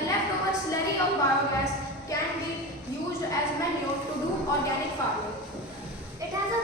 The leftover slurry of biogas can be used as manure to do organic farming. It has a